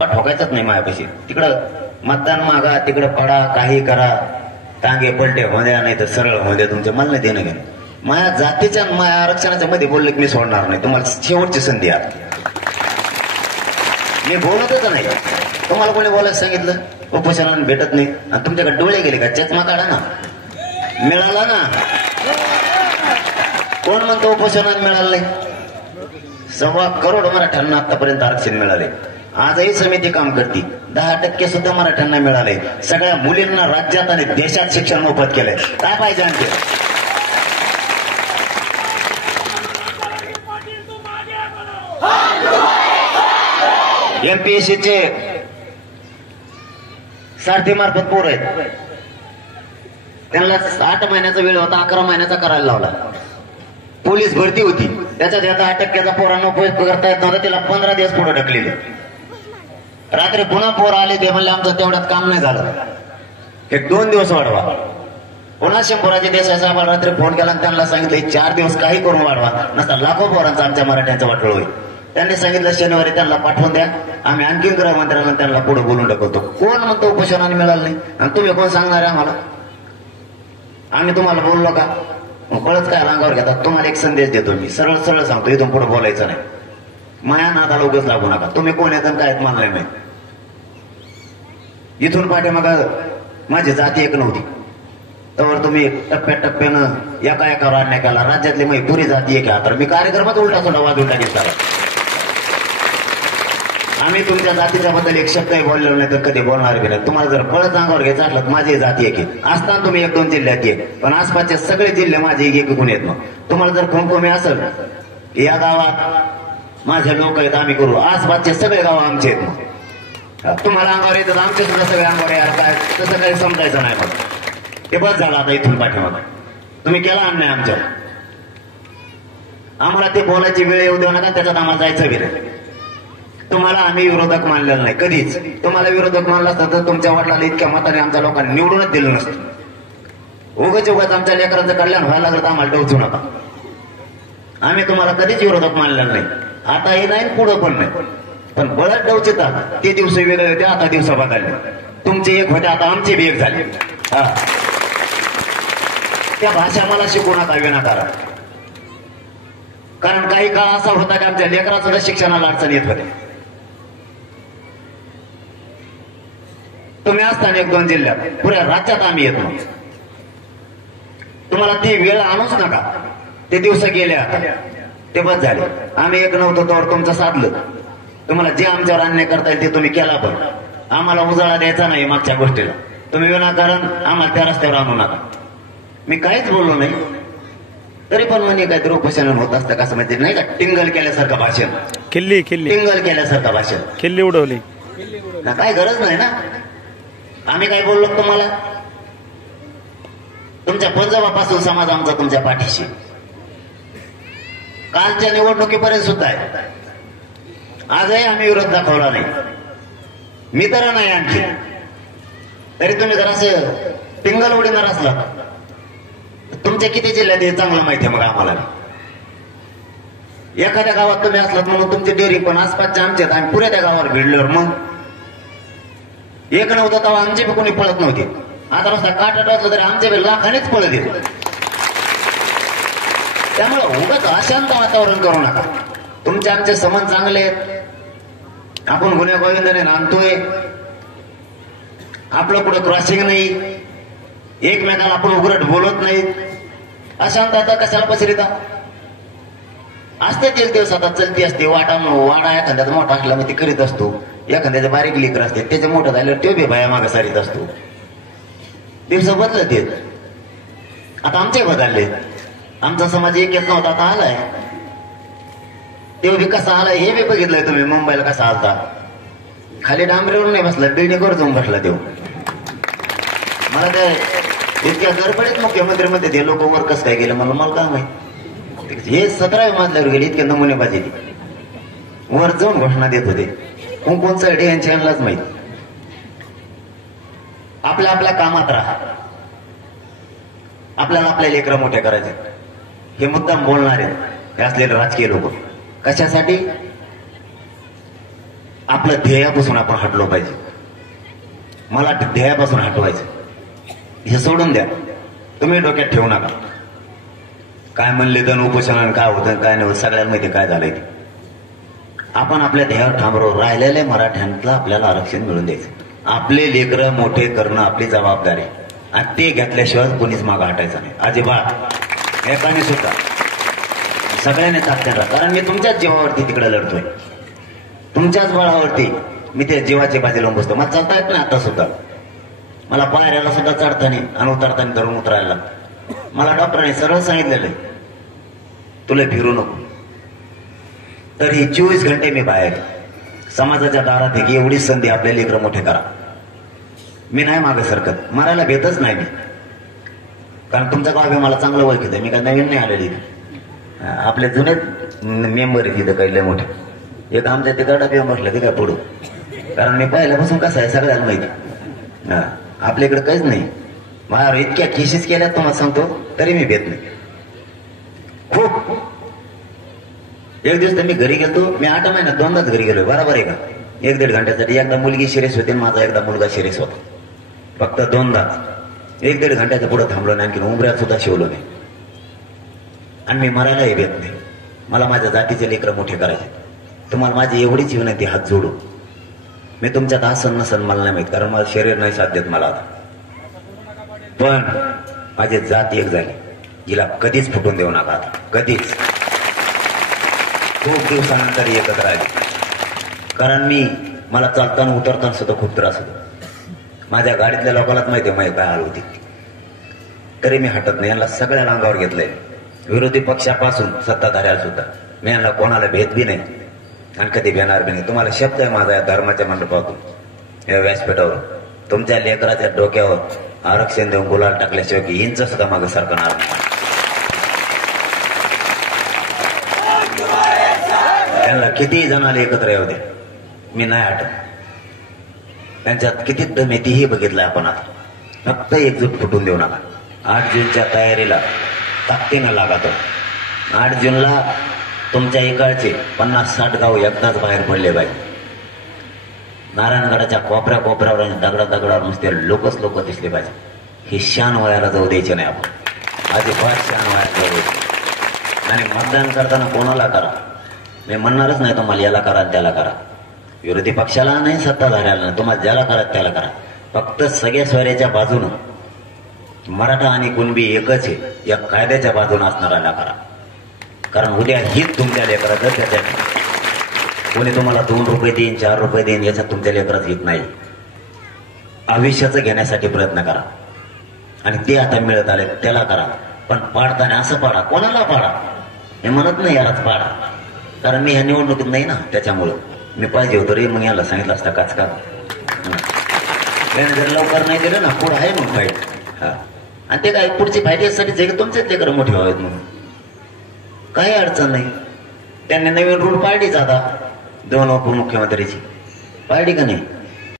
ठोकायचंच नाही मायापाशी. तिकडं मतदान मागा, तिकडं पडा, काही करा, टांगे पलटे होद्या नाही तर सरळ होद्या, तुमच्या मला नाही देणं घेणं. माया जातीच्या माया आरक्षणाच्या मध्ये बोलले की मी सोडणार नाही. तुम्हाला शेवटची संधी आहे. मी बोलतच नाही. तुम्हाला कोणी बोलायला सांगितलं? उपोषणाने भेटत नाही आणि तुमच्याकडे डोळे गेले का? चष्मा काढा ना. मिळाला ना. कोण म्हणतो उपोषणाने मिळालं नाही? 1.25 करोड मराठ्यांना आतापर्यंत आरक्षण मिळाले. आजही समिती काम करते. 10% सुद्धा मराठ्यांना मिळाले. सगळ्या मुलींना राज्यात आणि देशात शिक्षण मोफत केलंय. काय पाहिजे आणखी? MPSCचे सारथी मार्फत पोर आहेत. त्यांना 8 महिन्याचा वेळ होता, 11 महिन्याचा करायला लावला. पोलीस भरती होती, त्याच्यात 10% पोरांना उपयोग करता येत नव्हता. तिला 15 दिवस पुढे ढकलेले. रात्री पुन्हा पोर आले. ते म्हणले आमचं तेवढ्यात काम नाही झालं, एक 2 दिवस वाढवा. पुन्हा शंभराचे देसाई साहेबांना रात्री फोन केला आणि त्यांना सांगितलं 4 दिवस काही करून वाढवा, नसता लाखो पोरांचा आमच्या मराठ्यांचं वाटोळ होईल. त्यांनी सांगितलं शनिवारी त्यांना पाठवून द्या, आम्ही आणखीन गृहमंत्र्यांना त्यांना पुढे बोलून टाकतो. कोण म्हणतो उपोषणाने मिळालं नाही? आणि तुम्ही कोण सांगणार आहे आम्हाला? आम्ही तुम्हाला बोललो का? कळत काय रांगावर घेतात? तुम्हाला एक संदेश देतो मी, सरळ सरळ सांगतो, इथून पुढे बोलायचं नाही. माया नादाला उगाच लागू नका. तुम्ही कोण येतात काय मानले नाही. इथून पाठीमाग माझी जाती एक नव्हती, तर तुम्ही टप्प्याटप्प्यानं एका एकावर अन्याय केला. राज्यातली माझी पुरी जाती एक आहे. तर मी कार्यक्रमात उलटा सोडा वाजून टाकीत. आम्ही तुमच्या जातीच्या बद्दल एक शब्दही बोललो नाही तर कधी बोलणार बी नाही. तुम्हाला जर कळत अंगावर घ्यायचं असलं तर माझी जाती एक आहे. असताना तुम्ही 1-2 जिल्ह्यात ये, पण आसपासचे सगळे जिल्हे माझे एक गुण येत. मग तुम्हाला जर खोमखोमी असेल या गावात माझे लोक आहेत, आम्ही करू. आसपासचे सगळे गाव आमचे आहेत. मग तुम्हाला अंगावर येतात, आमचे सुद्धा सगळे अंगावर यार काय, तसं काही समजायचं नाही. मग ते बस झालं. आता इथून पाठीमाग तुम्ही केला अन्याय आमच्यावर. आम्हाला ते बोलायची वेळ येऊ देऊ नका. त्याच्यात आम्हाला जायचं बी नाही. तुम्हाला आम्ही विरोधक मानलेलं नाही कधीच. तुम्हाला विरोधक मानला असतं तर तुमच्या वडिलांना इतक्या मताने आमच्या लोकांनी निवडूनच दिलं नसतं. उगाच आमच्या लेकरांचं कल्याण व्हायला लागलं तर आम्हाला डोचू नका. आम्ही तुम्हाला कधीच विरोधक मानलेलं नाही. आता हे नाही, पुढं पण नाही. पण बळच डवचितात. ते दिवस वेगळे होते, आता दिवस बदलले. तुमचे एक होते, आता आमचे बी एक झाले. त्या भाषा मला शिकवू नका विनाकारण. कारण काही काळ असा होता की आमच्या लेकरांना सुद्धा शिक्षणाला अडचण येत होते. तुम्ही असताना 1-2 जिल्ह्यात, पुऱ्या राज्यात आम्ही येतो. तुम्हाला ती वेळ आणूच नका. ते दिवस गेले, आता ते बस झाले. आम्ही एक नव्हतो तर तुमचं साधलं. तुम्हाला जे आमच्यावर अन्याय करता येईल ते तुम्ही केला, पण आम्हाला उजाळा द्यायचा नाही मागच्या गोष्टीला. तुम्ही विनाकारण आम्हाला त्या रस्त्यावर आणू नका. मी काहीच बोललो नाही, तरी पण म्हणे काहीतरी उपोषण होत असतं कसं माहिती नाही का? टिंगल केल्यासारखं भाषण, टिंगल केल्यासारखं भाषण, खिल्ली उडवली. काय गरज नाही ना. आम्ही काय बोललो तुम्हाला? तुमच्या पंजाबापासून समाज आमचा तुमच्या पाठीशी. कालच्या निवडणुकीपर्यंत सुद्धा आहे. आजही आम्ही विरोध दाखवला नाही. मी तर नाही आणखी. तरी तुम्ही जर असं टिंगल उडीणार असला, तुमच्या किती जिल्ह्यात हे चांगलं माहिती आहे. मग आम्हाला एखाद्या गावात तुम्ही असलात म्हणून तुमची डेअरी पण आसपासच्या आमच्यात, आम्ही पुऱ्या त्या गावावर भिडल्यावर मग एक नव्हतं तेव्हा आमचे बी कोणी पळत नव्हते. आता रस्ता काटा टाकलं तरी आमचे बी लाखानेच पळत येत. त्यामुळे उगाच अशांत वातावरण करू नका. तुमचे आमचे संबंध चांगले आहेत. आपण गुन्हे गोविंदाने नांदतोय. आपलं पुढे क्रॉसिंग नाही. एकमेकाला आपण उघडट बोलत नाही. अशांतता कशाला पसरिता असते? 1 दिवस आता चलती असते. वाडा एखाद्याचा मोठा असला मग ती करीत असतो. एखाद्याचे बारीक लेकर असते, त्याचे मोठं झालं तो बी बाया मागे सारीत असतो. दिवस बदलत येत. आता आमचे बदलले. आमचा समाज एक येत नव्हता, आता आलाय. तेव्हा बी कसा आलाय हे बी बघितलंय तुम्ही. मुंबईला कसा आलता, खाली डांबरीवर नाही बसला, बिल्डिंगवर जाऊन बसला. तेव्हा मला काय इतक्या गडबडीत मुख्यमंत्री मध्ये ते लोक वर कसं काय गेलं मला काय माहिती. हे 17व्या मजल्यावर गेले. इतके नमुनेबाजी वर जाऊन घोषणा देत होते. कोणचा यांच्यालाच माहित. आपल्या आपल्या कामात राहा. आपल्याला आपल्या लेकरं मोठे करायचे. हे मुद्दाम बोलणारे हे असलेले राजकीय लोक कशासाठी? आपलं ध्येयापासून आपण हटलो पाहिजे. मला ध्येयापासून हटवायचं हे सोडून द्या. तुम्ही डोक्यात ठेवू नका काय म्हणले तर उपोषण काय होतं काय नाही होत. सगळ्यांना माहिती काय झालंय ते. आपण आपल्या ध्येयावर ठामरो. राहिलेल्या मराठ्यांना आपल्याला आरक्षण मिळून द्यायचं. आपले लेकरं मोठे करणं आपली जबाबदारी आणि ते घेतल्याशिवाय कोणीच मागं हटायचं नाही अजिबात. एकाने सुद्धा सगळ्यांनी ताकद. कारण मी तुमच्याच जीवावरती तिकडे लढतोय. तुमच्याच बळावरती मी ते जीवाची बाजी लावून बसतो. मला चालता येत नाही आता सुद्धा. मला पायऱ्याला सुद्धा चढताना आणि उतरताना धरून उतरायला. मला डॉक्टरने सरळ सांगितलेलं आहे तुला फिरू नको. तर ही 24 घंटे मी बाहेर समाजाच्या दारात आहे की एवढीच संधी आपल्या लेकरं मोठे करा. मी नाही मागे सरकत. मरायला भेटच नाही मी. कारण तुमचा गाव मला चांगलं ओळखीत आहे. मी काय नवीन नाही आलेली. आपले जुने मेंबर आहे तिथं काही मोठे. एक आमच्या तिकडा बी म्हटलं ते काय पुढं. कारण मी पहिल्यापासून कसं आहे सगळ्यांना माहिती. आपल्या इकडे काहीच नाही. मला इतक्या केसेस केल्या तुम्हाला सांगतो तरी मी भेट नाही. खूप एक दिवस तर मी घरी गेलतो. मी 8 महिन्यात 2दाच घरी गेलोय. बरोबर आहे का. 1-1.5 घंट्यासाठी. एकदा मुलगी शिरेस होती आणि माझा एकदा मुलगा शिरेस होता. फक्त 2दाच. 1-1.5 घंट्याच्या पुढे थांबलो नाही. आणखी उंबऱ्यात सुद्धा शिवलो नाही. आणि मी मरायलाही भेट नाही. मला माझ्या जातीचे लेकरं मोठे करायचे. तुम्हाला माझी एवढीच विनंती हात जोडू. मी तुमच्यात आसन नसन मला नाही माहित. कारण माझं शरीर नाही साथ देत मला आता. पण माझी जात एक झाली. हिला कधीच फुटून देऊ नका आता. कधीच. खूप दिवसानंतर एकत्र आली. कारण मला चालताना उतरताना सुद्धा खूप त्रास होतो. माझ्या गाडीतल्या लोकांनाच माहिती आहे माझी काय हाल होती. तरी मी हटत नाही. यांना सगळ्या अंगावर घेतलंय. विरोधी पक्षापासून सत्ताधाऱ्याला सुद्धा. मी यांना कोणाला भेद बी नाही आणि कधी भेटणार बी नाही. तुम्हाला शब्द आहे माझा या धर्माच्या मंडपातून या व्यासपीठावर. तुमच्या लेकराच्या डोक्यावर आरक्षण देऊन गुलाल टाकल्याशिवाय की इंच सुद्धा मागे सरकणार नाही. त्यांना किती जणाला एकत्र येऊ दे मी नाही हटत. त्यांच्यात किती दम आहे तीही बघितलंय आपण आता. फक्त एकजूट फुटून देऊ नका. 8 जूनच्या तयारीला ताकदीनं लागतो. 8 जूनला तुमच्या इकडचे 50-60 गाव एकदाच बाहेर पडले पाहिजे. नारायणगडाच्या कोपऱ्यावर दगडावर नुसते लोक दिसले पाहिजे. ही शान वयाला जाऊ द्यायचे नाही आपण. अजिबात शान वयाला जाऊ द्यायचे. आणि मतदान करताना कोणाला करा. मी म्हणणारच नाही तुम्हाला याला करा त्याला करा. विरोधी पक्षाला नाही सत्ताधाऱ्याला नाही. तुम्हाला ज्याला करा त्याला करा. फक्त सगळ्या स्वैराच्या बाजूनं मराठा आणि कुणबी एकच आहे या कायद्याच्या बाजूने असणाऱ्याला करा. कारण उद्या हीच तुमच्या लेकराचं त्याच्यात कोणी तुम्हाला 2 रुपये देईन 4 रुपये देईन याच्यात तुमच्या लेकरात येत नाही. आयुष्याचं घेण्यासाठी प्रयत्न करा. आणि ते आता मिळत आले त्याला करा. पण पाडताना असं पाडा. कोणाला पाडा हे म्हणत नाही यालाच पाडा. कारण मी ह्या निवडणुकीत नाही ना. त्याच्यामुळं मी पाहिजे होतो रे मग याला सांगितलं असता काचका. जर लवकर नाही दिलं ना पुढं आहे मग फाईट. आणि ते काय पुढची फाईट यासाठी जे तुमचेच लेकरं मोठे व्हावेत म्हणून काही अडचण नाही. त्यांनी नवीन रूल पाडलीच आता 2 उपमुख्यमंत्रीची पाडली का नाही.